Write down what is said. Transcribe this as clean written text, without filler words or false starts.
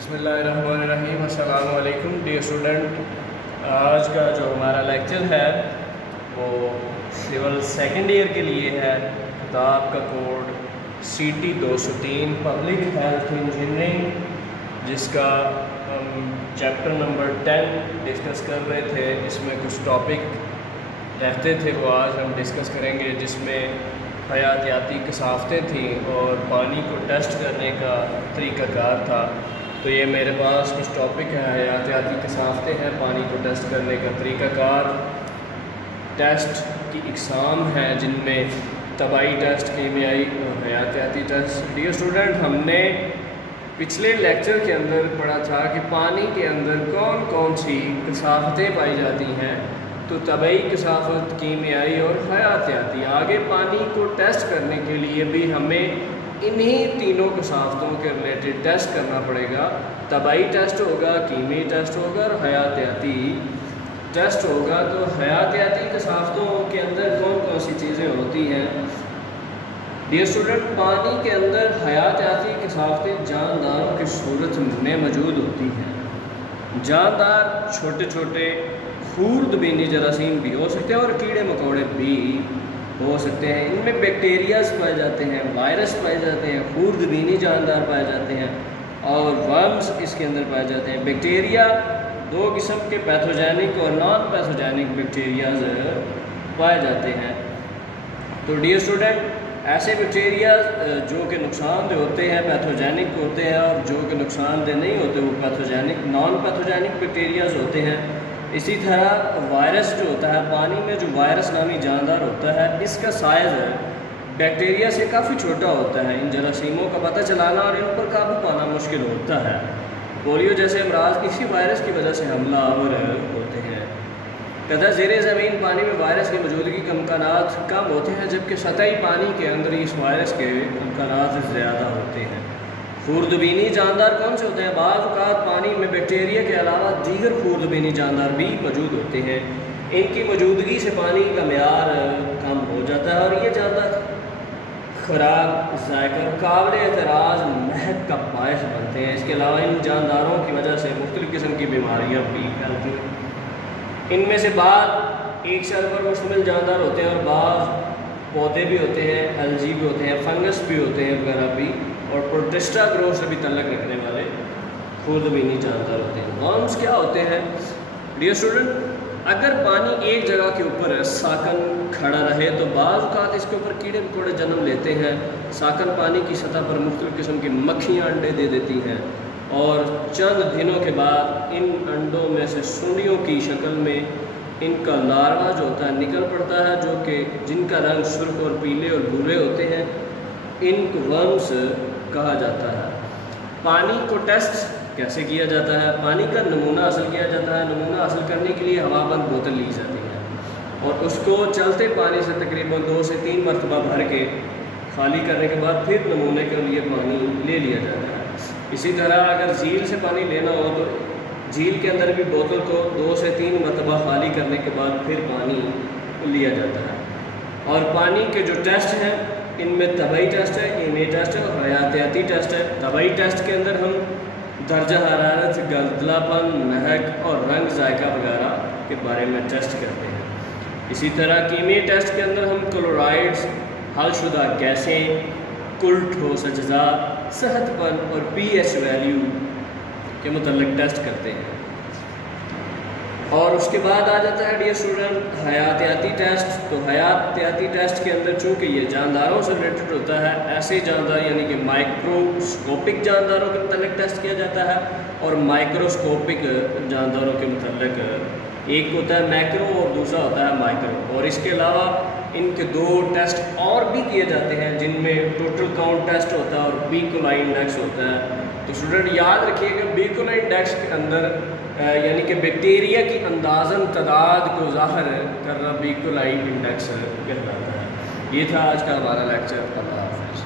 बिस्मिल्लाहिर्रहमानिर्रहीम। अस्सलामु अलैकुम डियर स्टूडेंट। आज का जो हमारा लेक्चर है वो सिविल सेकेंड ईयर के लिए है। किताब का code CT 203 public health engineering, जिसका हम चैप्टर नंबर 10 डिस्कस कर रहे थे। इसमें कुछ टॉपिक रहते थे वो आज हम डिस्कस करेंगे, जिसमें हयातियाती कसाफ़तें थी और पानी को टेस्ट करने का तरीक़ाकार था। तो ये मेरे पास कुछ टॉपिक हैं, हयातियाती कसाफ़तें हैं, पानी को टेस्ट करने का तरीक़ाकार, टेस्ट की इक़साम हैं जिनमें तबाई टेस्ट, कीमियाई और हयातियाती टेस्ट। डियर स्टूडेंट, हमने पिछले लेक्चर के अंदर पढ़ा था कि पानी के अंदर कौन कौन सी कसाफ़तें पाई जाती हैं। तो तबई कसाफ़त, कीमियाई और हयातियाती। आगे पानी को टेस्ट करने के लिए भी हमें इन्हीं तीनों कसाफ़तों के रिलेटेड टेस्ट करना पड़ेगा। तबई टेस्ट होगा, कीमियाई टेस्ट होगा और हयातियाती टेस्ट होगा। तो हयातियाती कसाफ़तों के अंदर कौन कौन सी चीज़ें होती हैं। डियर स्टूडेंट, पानी के अंदर हयातियाती कसाफ़तें जानदारों की सूरत में मौजूद होती हैं। जानदार छोटे छोटे खूर्दबीनी जरासीम भी हो सकते हैं और कीड़े मकोड़े भी हो सकते हैं। इनमें बैक्टीरियाज पाए जाते हैं, वायरस पाए जाते हैं, खूर्दबीनी जानदार पाए जाते हैं और वर्म्स इसके अंदर पाए जाते हैं। बैक्टीरिया दो किस्म के, पैथोजेनिक और नॉन पैथोजेनिक बैक्टीरियाज पाए जाते हैं। तो डियर स्टूडेंट, ऐसे बैक्टीरिया जो कि नुकसानदेह होते हैं पैथोजेनिक होते हैं और जो कि नुकसानदेह नहीं होते वो पैथोजेनिक, नॉन पैथोजेनिक बैक्टीरियाज होते हैं। इसी तरह वायरस जो होता है, पानी में जो वायरस नामी जानदार होता है, इसका साइज़ बैक्टीरिया से काफ़ी छोटा होता है। इन जरासीमों का पता चलाना और इन पर काबू पाना मुश्किल होता है। पोलियो जैसे अमराज इसी वायरस की वजह से हमलावर होते हैं। तथा ज़ेरे ज़मीन पानी में वायरस की मौजूदगी के इम्कानात कम होते हैं, जबकि सतही पानी के अंदर इस वायरस के इम्कानात ज़्यादा होते हैं। खूर्दबीनी जानदार कौन से होते हैं? बाज़ औक़ात पानी में बैक्टीरिया के अलावा दीगर खूर्दबीनी जानदार भी मौजूद होते हैं। इनकी मौजूदगी से पानी का मेयार कम हो जाता है और ये जानदार खुराक, जायका, काबिल एतराज़ महक का बायस बनते हैं। इसके अलावा इन जानदारों की वजह से मुख्तलिफ़ किस्म की बीमारियाँ भी फैलती हैं। इनमें से बाद एक सेल पर मुश्तमिल जानदार होते हैं और बाज़ पौधे भी होते हैं, एल्जी भी होते हैं, फंगस भी होते हैं वगैरह भी, और प्रोटिस्टा ग्रोह से भी तल्लक रखने वाले खूर्दबीनी जानदार होते हैं। वर्म्स क्या होते हैं? डियर स्टूडेंट, अगर पानी एक जगह के ऊपर साकन खड़ा रहे तो बाज़ औक़ात इसके ऊपर कीड़े मकोड़े जन्म लेते हैं। साकन पानी की सतह पर मुख्तलिफ़ किस्म की मक्खियाँ अंडे दे देती हैं और चंद दिनों के बाद इन अंडों में से सुंडियों की शक्ल में इनका लार्वा जो होता है निकल पड़ता है, जो कि जिनका रंग सुर्ख और पीले और भूरे होते हैं। इनको वर्म्स कहा जाता है। पानी को टेस्ट कैसे किया जाता है? पानी का नमूना हासिल किया जाता है। नमूना हासिल करने के लिए हवाबंद बोतल ली जाती है और उसको चलते पानी से तकरीबन 2 से 3 मरतबा भर के खाली करने के बाद फिर नमूने के लिए पानी ले लिया जाता है। इसी तरह अगर झील से पानी लेना हो तो झील के अंदर भी बोतल को 2 से 3 मरतबा खाली करने के बाद फिर पानी लिया जाता है। और पानी के जो टेस्ट हैं इनमें तबई टेस्ट है, कीमियाई टेस्ट है और हयातियाती टेस्ट है। तबई टेस्ट के अंदर हम दर्जा हरारत, गलतलापन, महक और रंग, जायका वगैरह के बारे में टेस्ट करते हैं। इसी तरह कीमियाई टेस्ट के अंदर हम क्लोराइड्स, हलशुदा गैसें, कुल ठोस अज्जा, सेहतपन और pH वैल्यू के मुतल्लिक़ टेस्ट करते हैं। और उसके बाद आ जाता है डियर स्टूडेंट हयातियाती टेस्ट। तो हयातियाती टेस्ट के अंदर चूँकि ये जानदारों से रिलेटेड होता है, ऐसे जानदार यानी कि माइक्रोस्कोपिक जानदारों के मुतल्लिक़ टेस्ट किया जाता है और माइक्रोस्कोपिक जानदारों के मुतल्लिक़ एक होता है मैक्रो और दूसरा होता है माइक्रो। और इसके अलावा इनके 2 टेस्ट और भी किए जाते हैं जिनमें टोटल काउंट टेस्ट होता है और बीकोलाई इंडेक्स होता है। तो स्टूडेंट याद रखिएगा, बीकोलाई इंडेक्स के अंदर यानी कि बैक्टीरिया की अंदाज़न तादाद को ज़ाहिर करना बीकोलाई इंडेक्स कहलाता है। ये था आज का हमारा लेक्चर। अल्लाह हाफ़िज़।